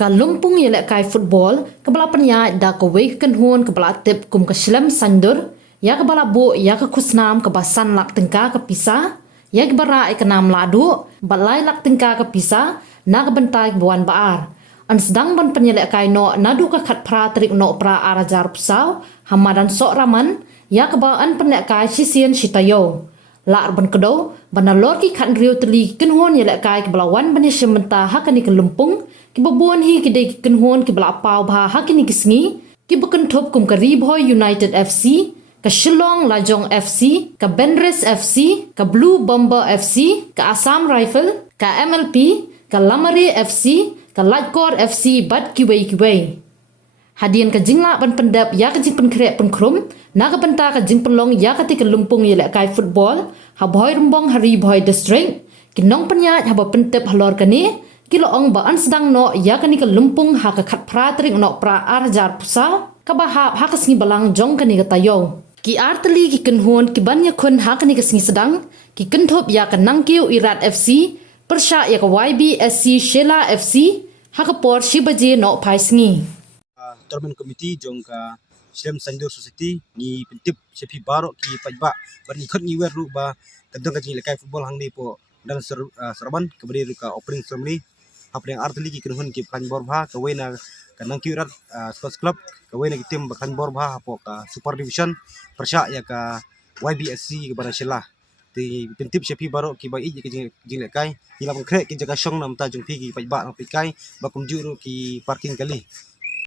Ka lumpung yelek kai football, kebala penya da ka wei kan huon kebala tip kum ka shlem sandur, ya kebala bu ya ka kusnam ka basan lak tengka ka pisa, ya kebara ikanam ladu, balai lak tengka ka pisa, na ka bentai buan baar. An sedang ban penyelek kai no nadu ka khat pra trik no pra arajar pusau, hamadan sok raman, ya kebala an penyelek kai sisian shitayo. Lar ban kedo, bana lor ki khat riu teli kan huon yelek kai kebala wan bani shementa hakani ka lumpung, kibabuan hi kidai kenhuan kibala pau bah hakini kisngi kibakan top kum ka Ribhoy United FC ka Shillong Lajong FC ka Benres FC ka Blue Bomber FC ka Assam Rifle ka MLP ka Lamari FC ka Lightcore FC bat kiwei hadian ka jingla ban pendap ya ka jing penkrek penkrum na ka benta ka jing penlong ya ka tika lumpung yelek kai football haboy rumbong hari boy district kinong penyat habo pentep halor kani kilo ong baan sedang no ya kani ka lumpung ha ka khat pratrik no pra arjar pusa ka bahap ha ka sngi balang jong kani ka tayo ki artli ki kenhuan ki banya khun ha kani ka sngi sedang ki kenthop ya ka nangkiu Irat FC persha ya ka YBSC Shela FC ha ka por shibaje no phai sngi Tournament committee jong ka Shlem Sandur Society ni pentip sepi barok ki pajba bani khot ni wer ru ba kadang ka jing lekai football hang ni po dan serban keberi ka opening ceremony apa yang arti ki kenhun ki kan borbha ka wena ka nangkirat sports club ka wena ki tim bakan borbha apo ka super division persya ya ka YBSC ke bana Shela ti pentip sepi barok ki bai ki jing lekai ila bangkre ki jaga song nam ta jong pi ki pajba nang pikai ba kumjuru ki parking kali